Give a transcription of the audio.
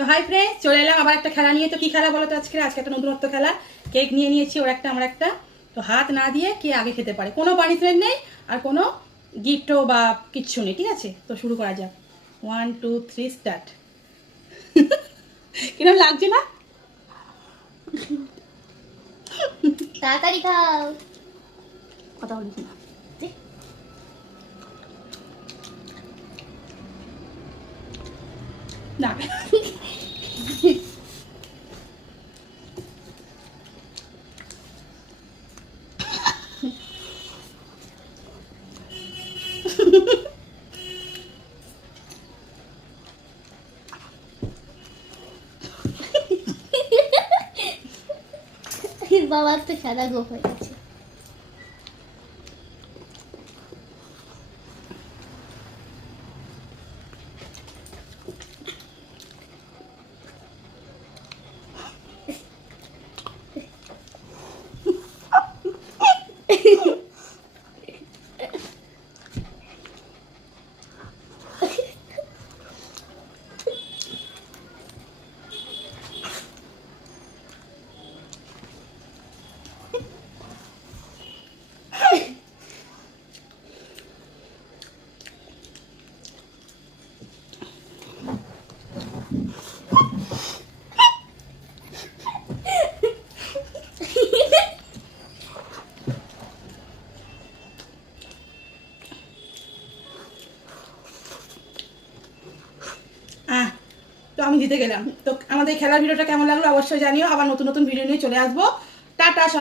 তো hi friends, চলে এলাম আবার একটা খেলা নিয়ে। তো কি খেলা বলো তো? আজকে একটা নতুনত্ব খেলা। কেক নিয়ে নিয়েছি, ওর একটা আমার একটা। তো হাত না দিয়ে কে আগে খেতে পারে, কোনো পানিশমেন্ট নেই আর কোনো গিফটও বা কিচ্ছু নেই, ঠিক আছে? তো শুরু করা যাক। 1 2 3 স্টার্ট। কিরম লাগছে না? তাড়াতাড়ি খাও। কথা বলিস না। না বাবা তো সাদা গোপ হয়ে গেছে। তো আমি জিতে গেলাম। তো আমাদের খেলার ভিডিওটা কেমন লাগলো অবশ্যই জানিও। আবার নতুন নতুন ভিডিও নিয়ে চলে আসবো। টাটা।